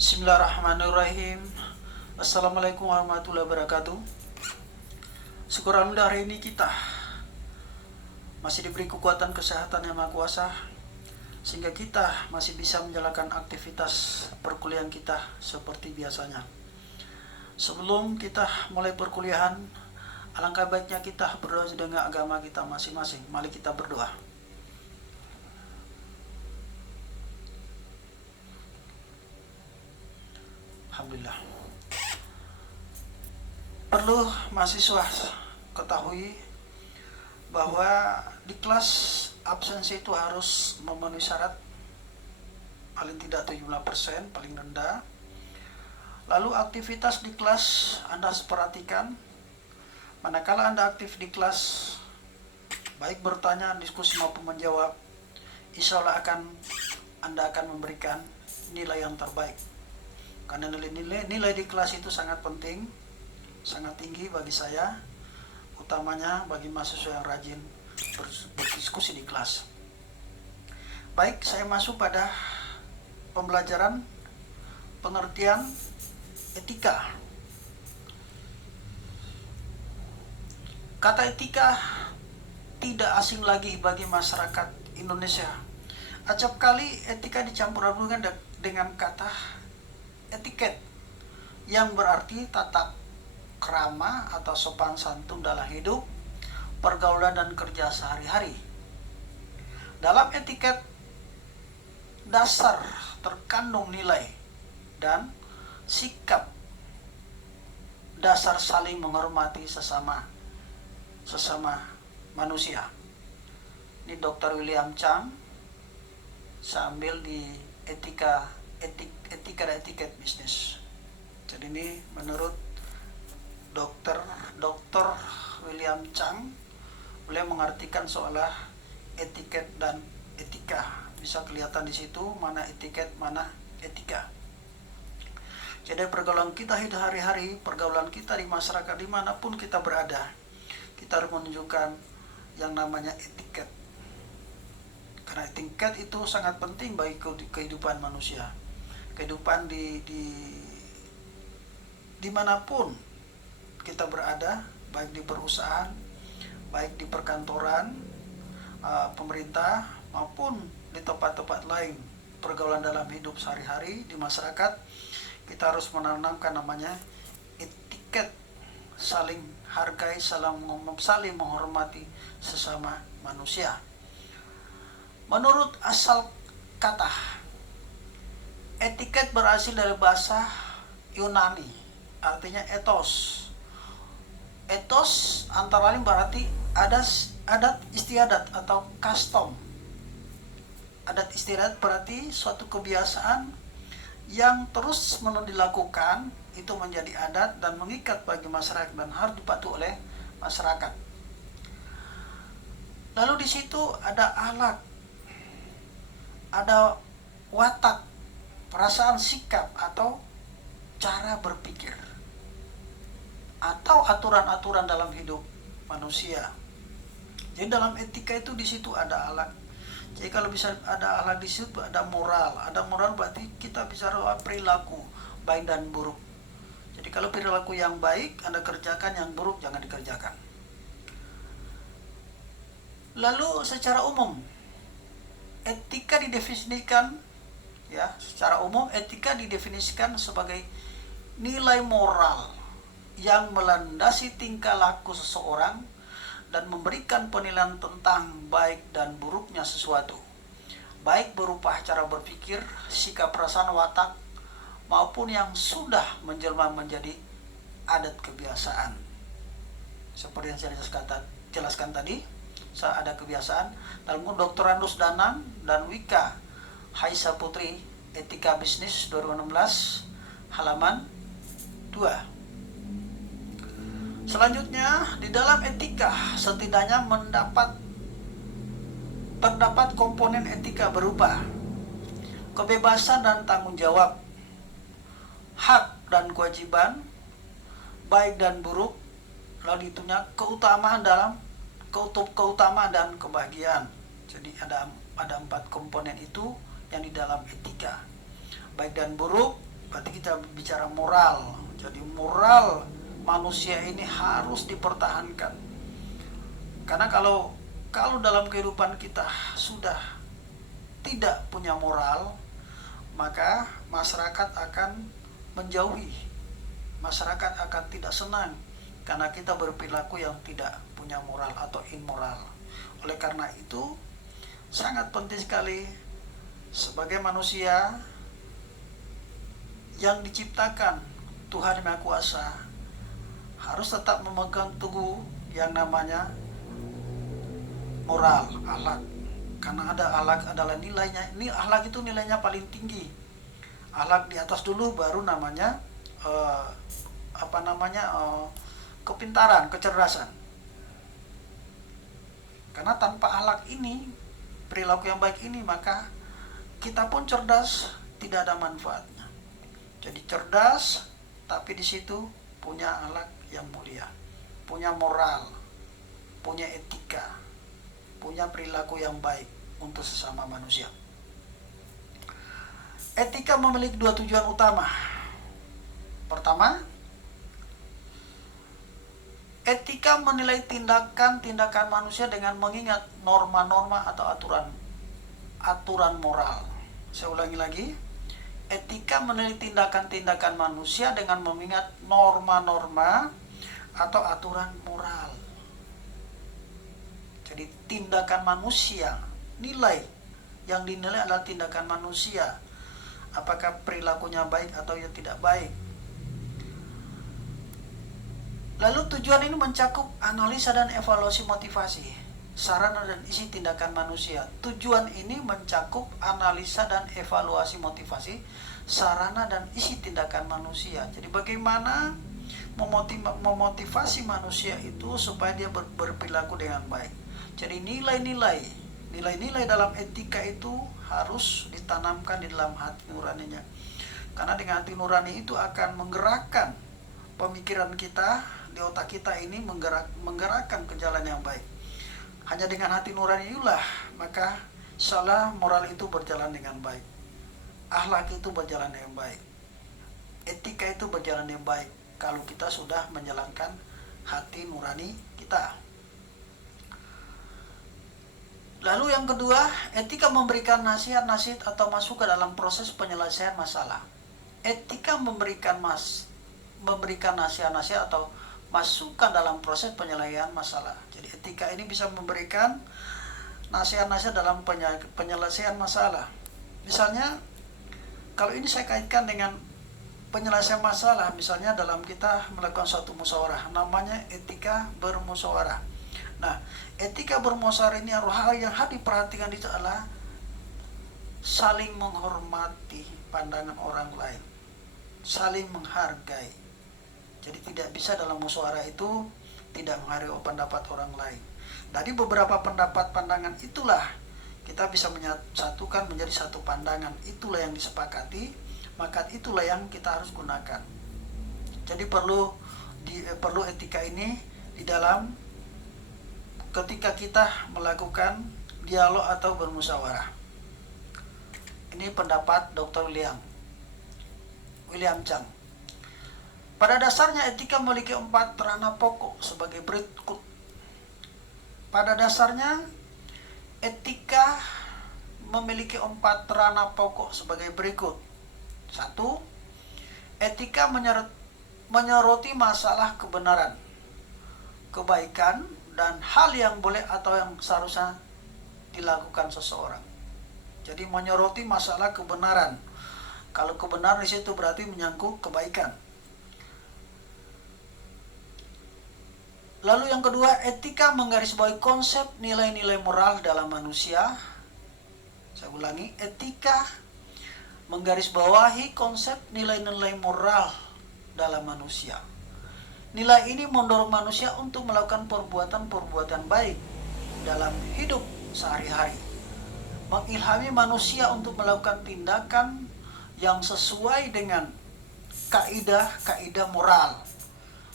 Bismillahirrahmanirrahim. Assalamualaikum warahmatullahi wabarakatuh. Syukur alhamdulillah hari ini kita masih diberi kekuatan kesehatan yang maha kuasa, sehingga kita masih bisa menjalankan aktivitas perkuliahan kita seperti biasanya. Sebelum kita mulai perkuliahan, alangkah baiknya kita berdoa dengan agama kita masing-masing. Mari kita berdoa. Alhamdulillah. Perlu mahasiswa ketahui bahwa di kelas absensi itu harus memenuhi syarat paling tidak 17% paling rendah. Lalu aktivitas di kelas Anda harus perhatikan. Manakala Anda aktif di kelas, baik bertanya, diskusi maupun menjawab, insya Allah Anda akan memberikan nilai yang terbaik. Karena nilai di kelas itu sangat penting, sangat tinggi bagi saya, utamanya bagi mahasiswa yang rajin berdiskusi di kelas. Baik, saya masuk pada pembelajaran pengertian etika. Kata etika tidak asing lagi bagi masyarakat Indonesia. Acap kali etika dicampur adukan dengan kata etiket yang berarti tata krama atau sopan santun dalam hidup, pergaulan dan kerja sehari-hari. Dalam etiket dasar terkandung nilai dan sikap dasar saling menghormati sesama manusia. Ini Dr. William Chang, saya ambil di etika dan etiket bisnis. Jadi ini menurut Dr. William Chang, beliau mengartikan seolah etiket dan etika. Bisa kelihatan di situ mana etiket, mana etika. Jadi pergaulan kita hidup hari-hari, pergaulan kita di masyarakat dimanapun kita berada, kita harus menunjukkan yang namanya etiket. Karena etiket itu sangat penting bagi kehidupan manusia. Kehidupan dimanapun kita berada, baik di perusahaan, baik di perkantoran, pemerintah, maupun di tempat-tempat lain, pergaulan dalam hidup sehari-hari di masyarakat, kita harus menanamkan namanya etiket, saling hargai, saling menghormati sesama manusia. Menurut asal kata, etiket berasal dari bahasa Yunani, artinya ethos. Ethos antara lain berarti adat istiadat atau custom. Adat istiadat berarti suatu kebiasaan yang terus menerus dilakukan, itu menjadi adat dan mengikat bagi masyarakat dan harus dipatuhi oleh masyarakat. Lalu di situ ada alat, ada watak, perasaan, sikap atau cara berpikir, atau aturan-aturan dalam hidup manusia. Jadi dalam etika itu di situ ada alat. Jadi kalau bisa ada alat di situ ada moral. Ada moral berarti kita bicara perilaku baik dan buruk. Jadi kalau perilaku yang baik Anda kerjakan, yang buruk jangan dikerjakan. Lalu secara umum etika didefinisikan, ya, secara umum etika didefinisikan sebagai nilai moral yang melandasi tingkah laku seseorang dan memberikan penilaian tentang baik dan buruknya sesuatu, baik berupa cara berpikir, sikap, perasaan, watak, maupun yang sudah menjelma menjadi adat kebiasaan. Seperti yang saya jelaskan tadi, saya ada kebiasaan dalam Dr. Andus Danang dan Wika Haisa Putri, Etika Bisnis 2016, halaman 2. Selanjutnya, di dalam etika setidaknya terdapat komponen etika berupa kebebasan dan tanggung jawab, hak dan kewajiban, baik dan buruk, lalu dihitungnya keutamaan dan kebahagiaan. Jadi ada 4 komponen itu yang di dalam etika, baik dan buruk, Berarti kita bicara moral. Jadi moral manusia ini harus dipertahankan. Karena kalau dalam kehidupan kita sudah tidak punya moral, maka masyarakat akan menjauhi. Masyarakat akan tidak senang karena kita berperilaku yang tidak punya moral atau immoral. Oleh karena itu, sangat penting sekali sebagai manusia yang diciptakan Tuhan Yang Maha Kuasa harus tetap memegang teguh yang namanya moral, akhlak. Karena ada akhlak adalah nilainya. Ini akhlak itu nilainya paling tinggi. Akhlak di atas dulu, baru namanya kepintaran, kecerdasan. Karena tanpa akhlak ini, perilaku yang baik ini, maka kita pun cerdas tidak ada manfaatnya. Jadi cerdas, tapi di situ punya akhlak yang mulia, punya moral, punya etika, punya perilaku yang baik untuk sesama manusia. Etika memiliki dua tujuan utama. Pertama, etika menilai tindakan manusia dengan mengingat norma-norma atau aturan moral. Saya ulangi lagi. Etika menilai tindakan manusia dengan mengingat norma-norma atau aturan moral. Jadi tindakan manusia, nilai yang dinilai adalah tindakan manusia. Apakah perilakunya baik atau yang tidak baik. Lalu tujuan ini mencakup analisa dan evaluasi motivasi, sarana dan isi tindakan manusia. Tujuan ini mencakup analisa dan evaluasi motivasi, sarana dan isi tindakan manusia. Jadi bagaimana memotivasi manusia itu supaya dia berperilaku dengan baik. Jadi nilai-nilai dalam etika itu harus ditanamkan di dalam hati nuraninya. Karena dengan hati nurani itu akan menggerakkan pemikiran kita, di otak kita ini menggerakkan ke jalan yang baik. Hanya dengan hati nurani itulah maka salah moral itu berjalan dengan baik, akhlak itu berjalan dengan baik, etika itu berjalan dengan baik kalau kita sudah menjalankan hati nurani kita. Lalu yang kedua, etika memberikan nasihat-nasihat atau masuk ke dalam proses penyelesaian masalah. Etika memberikan nasihat-nasihat atau masukkan dalam proses penyelesaian masalah. Jadi etika ini bisa memberikan nasihat-nasihat dalam penyelesaian masalah. Misalnya, kalau ini saya kaitkan dengan penyelesaian masalah, misalnya dalam kita melakukan suatu musyawarah, namanya etika bermusyawarah. Nah, etika bermusyawarah ini hal yang harus diperhatikan itu adalah saling menghormati pandangan orang lain, saling menghargai. Jadi tidak bisa dalam musyawarah itu tidak menghargai pendapat orang lain. Dari beberapa pendapat pandangan itulah kita bisa menyatukan menjadi satu pandangan. Itulah yang disepakati, maka itulah yang kita harus gunakan. Jadi perlu etika ini di dalam ketika kita melakukan dialog atau bermusyawarah. Ini pendapat Dr. William Chang. Pada dasarnya etika memiliki 4 ranah pokok sebagai berikut. Pada dasarnya etika memiliki 4 ranah pokok sebagai berikut. 1. Etika menyoroti masalah kebenaran, kebaikan, dan hal yang boleh atau yang seharusnya dilakukan seseorang. Jadi menyoroti masalah kebenaran. Kalau kebenaran di situ berarti menyangkut kebaikan. Lalu yang kedua, etika menggarisbawahi konsep nilai-nilai moral dalam manusia. Saya ulangi, etika menggarisbawahi konsep nilai-nilai moral dalam manusia. Nilai ini mendorong manusia untuk melakukan perbuatan-perbuatan baik dalam hidup sehari-hari. Mengilhami manusia untuk melakukan tindakan yang sesuai dengan kaidah-kaidah moral,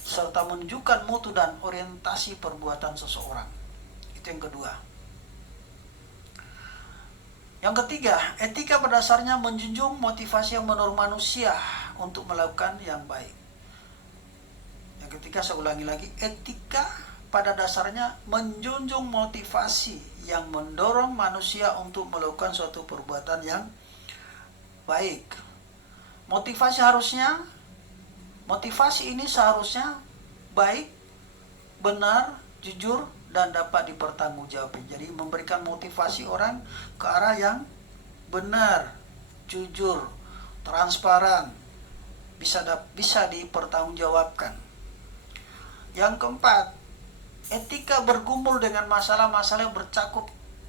serta menunjukkan mutu dan orientasi perbuatan seseorang. Itu yang kedua. Yang ketiga, etika berdasarnya menjunjung motivasi yang mendorong manusia untuk melakukan yang baik. Yang ketiga, saya ulangi lagi, etika pada dasarnya menjunjung motivasi yang mendorong manusia untuk melakukan suatu perbuatan yang baik. Motivasi ini seharusnya baik, benar, jujur, dan dapat dipertanggungjawabkan. Jadi memberikan motivasi orang ke arah yang benar, jujur, transparan, bisa dipertanggungjawabkan. Yang keempat, etika bergumul dengan masalah-masalah yang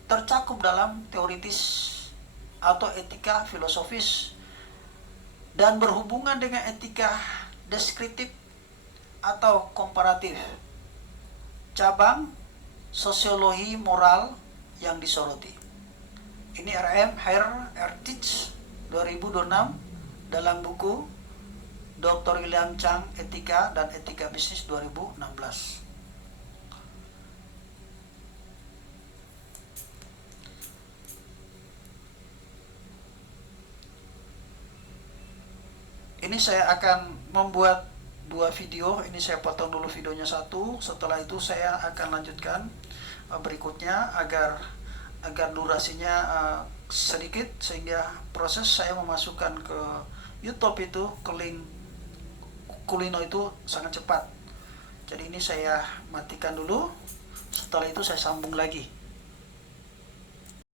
tercakup dalam teoritis atau etika filosofis dan berhubungan dengan etika deskriptif atau komparatif, cabang sosiologi moral yang disoroti. Ini R.M. Hertz 2026 dalam buku Dr. William Chang Etika dan Etika Bisnis 2016. Ini saya akan membuat 2 video. Ini saya potong dulu videonya satu. Setelah itu saya akan lanjutkan berikutnya agar durasinya sedikit, sehingga proses saya memasukkan ke YouTube itu ke link Kulino itu sangat cepat. Jadi ini saya matikan dulu. Setelah itu saya sambung lagi.